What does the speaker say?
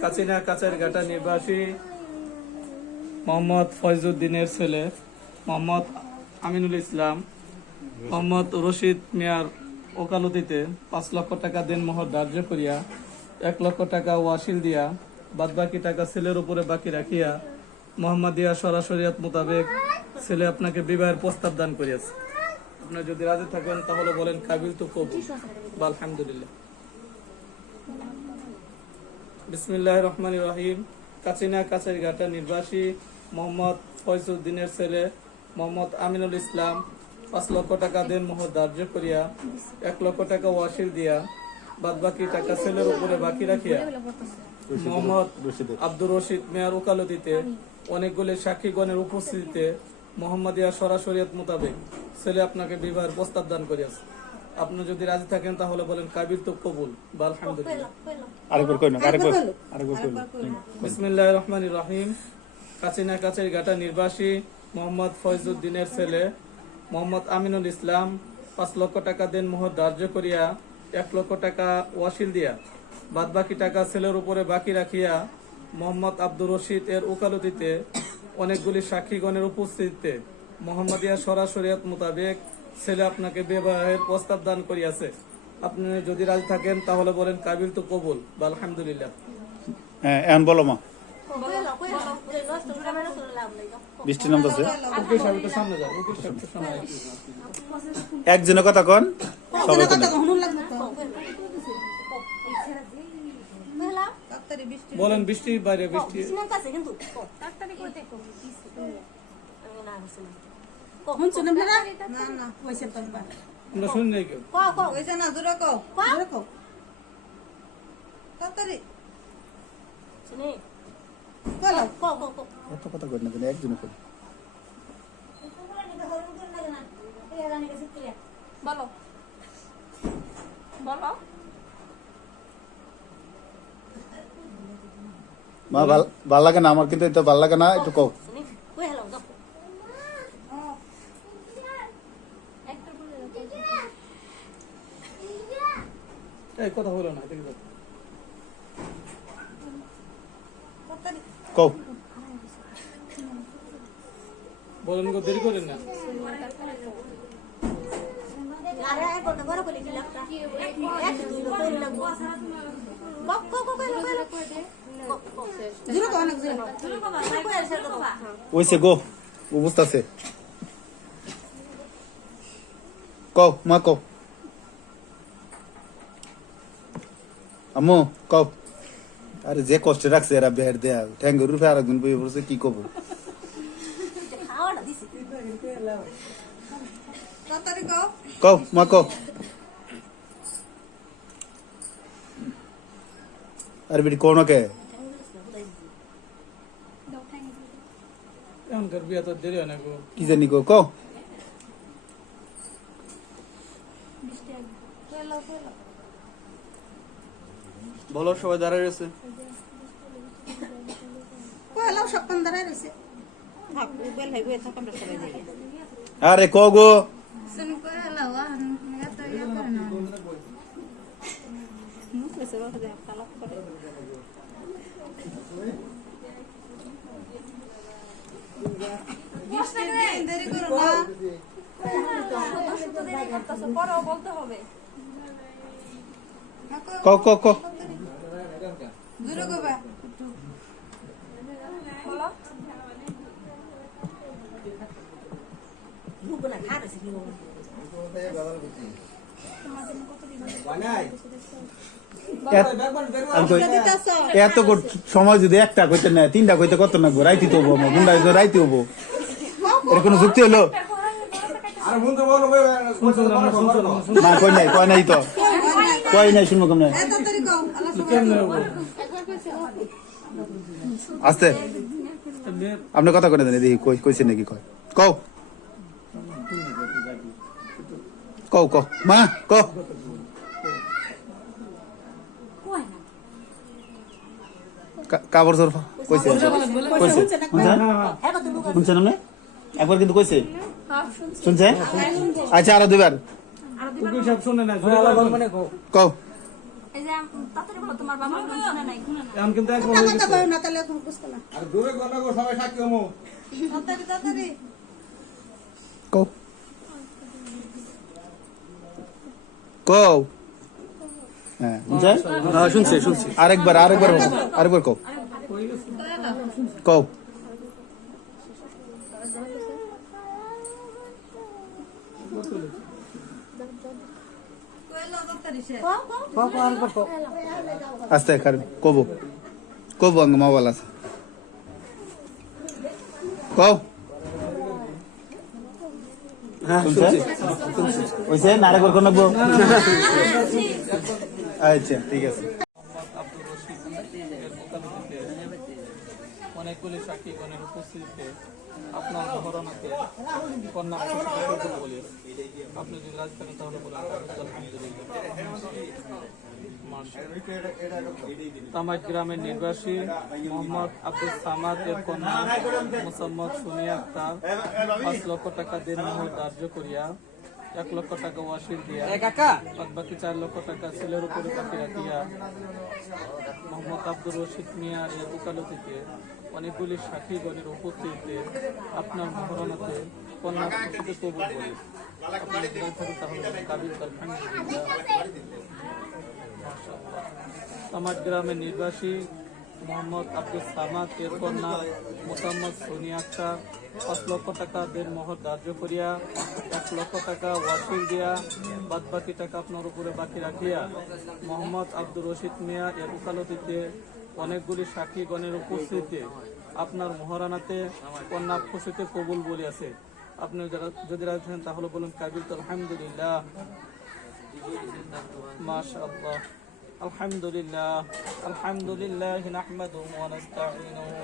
কাচিনা কাচারঘাটা নিবাসী মোহাম্মদ ফয়জুদ্দিনের ছেলে মোহাম্মদ আমিনুল ইসলাম মোহাম্মদ রশিদ মিয়ার ওকালতিতে 5 লক্ষ টাকা দেনমোহর ধার্য করিয়া 1 লক্ষ টাকা ওয়াসিল দিয়া বাদবাকি টাকা ছেলের উপরে বাকি রাখিয়া মোহাম্মদিয়া শরিয়ত মোতাবেক ছেলে আপনাকে বিবাহের প্রস্তাব দান করিয়াছে। আপনি যদি রাজি থাকেন তাহলে বলেন কাবিল তু কবুল। আলহামদুলিল্লাহ। বিসমিল্লাহির রহমানির রহিম। কাচিনা কাচারঘাটা নিবাসী মোহাম্মদ ফয়জুদ্দিনের ছেলে মোহাম্মদ আমিনুল ইসলাম 5 লক্ষ টাকা দেনমোহর ধার্য করিয়া 1 লক্ষ টাকা ওয়াসিল দিয়া বাদবাকি টাকা ছেলের উপরে বাকি রাখিয়া মোহাম্মদ আব্দুর রশিদ মিয়ার ওকালতিতে অনেকগুলি সাক্ষীগণের উপস্থিতিতে মোহাম্মদিয়া শরিয়ত মোতাবেক ছেলে আপনাকে বিবাহের প্রস্তাব দান করিয়াছে। আপনি যদি রাজি থাকেন তাহলে বলেন কাবিল তু কবুল। বিসমিল্লাহির রহমানির রহিম। কাচিনা কাচারঘাটা নিবাসী মোহাম্মদ ফয়জুদ্দিনের ছেলে মোহাম্মদ আমিনুল ইসলাম 5 লক্ষ টাকা দেনমোহর ধার্য করিয়া 1 লক্ষ টাকা ওয়াসিল দিয়া বাদবাকি টাকা ছেলের উপরে বাকি রাখিয়া মোহাম্মদ আব্দুর রশিদ এর ওকালতিতে অনেকগুলি সাক্ষীগণের উপস্থিতিতে মোহাম্মদিয়া শরিয়ত মোতাবেক ছেলে আপনাকে বিবাহের প্রস্তাব দান করিয়াছে। আপনি যদি রাজি থাকেন তাহলে বলেন কাবিল তু কবুল। আলহামদুলিল্লাহ। এখন বলো মা। বৃষ্টির নাম আছে একজনের কথা কন বলেন। বৃষ্টি বাইরে বৃষ্টি আমরা শুনি নাই কেউ। এত কথা কই না একজনে কই বলো বলো। মা ভাল লাগে না আমার, কিন্তু এটা ভাল লাগে না, একটু কও। এই কথা হলো না কও বলেন গো, দেরি করেন না। ওইসে গো বুঝতেছে। কও মা কও। আম্মু কও। আরে যে কষ্ট রাখছে এরা বের দেয়া ঠ্যাঙ্গের রূপে আর একদিন বই পড়ছে, কি কব। কও মা কও। আরে বেটি কোন কে এখনকার বিয়া তো দেরি হয় না গো। কি জানি গো কও। বলো, সবাই দাঁড়ায় রয়েছে। আরে ক গো। বলতে হবে। কও কও কও। এত সময় যদি একটা কইতে না 3টা কইতে কত না রাইতে তো হবো, গুন্ডা রাইতে হবো, এর কোনো যুক্তি হলো না? কয় নাই তো কয় নাই, শুনবো কেমন আস্তে আপনি কথা কনে জানি দেখি কইছে নাকি কয় কও কও কও মা কও। কাপড় জোর কইছে কইছে শুনছেন আপনি একবার কিন্তু কইছে শুনছে। আচ্ছা আরো দুবার উকিল সাহেব শুনে নাই কও এই যে তাড়াতাড়ি বলো তোমার বাবা মন জানে নাই এখন কিন্তু একবার হয়ে গেছে কও কও হ্যাঁ শুনছি আরেকবার কও কও আস্তে কব আঙ্গ মোবাইল আছে কও ওইসে নারেকর কোন আচ্ছা ঠিক আছে আব্দুর রশিদ এর মোকাবিলাতে অনেকগুলি সাক্ষীগণের উপস্থিতিতে আপনার মহরণাতে কন্যা প্রসূত বলে আপনি যদি রাজি থাকেন তাহলে বলেন আলহামদুলিল্লাহ। তামাইট গ্রামের নির্বাসী মোহাম্মদ আব্দুল সামাদ এর কন্যা মোসাম্মদ সুনিয়া আক্তার 5 লক্ষ টাকা দেনমোহর ধার্য করিয়া 1 লক্ষ টাকা ওয়াসির দিয়া বাকি 4 লক্ষ টাকা ছেলের উপরে বাকি রাখিয়া মোহাম্মদ আব্দুর রশিদ মিয়া এর ওকালতিতে অনেকগুলি সাক্ষীগণের উপস্থিতিতে আপনার মহরণাতে কন্যা প্রসূত কবুল বলে আপনি যদি থাকেন তাহলে কাবিল তামাট গ্রামের নির্বাসী মোহাম্মদ আব্দুল সামাদ এর কন্যা মোসাম্মদ সোনিয়া আক্তার 5 লক্ষ টাকা দেনমোহর ধার্য করিয়া 1 লক্ষ টাকা ওয়াসিল দিয়া বাকি টাকা আপনার উপরে বাকি রাখিয়া মোহাম্মদ আব্দুর রশিদ মিয়া এর ওকালতিতে অনেকগুলি সাক্ষীগণের উপস্থিতিতে আপনার মহারানাতে কন্যা প্রসূত কবুল বলিয়াছে আপনি যদি রাজি থাকেন তাহলে বলুন কাবিল আলহামদুলিল্লাহ মাশাআল্লাহ আলহামদুলিল্লাহ নাহমাদুহু ওয়া নাস্তাঈনুহু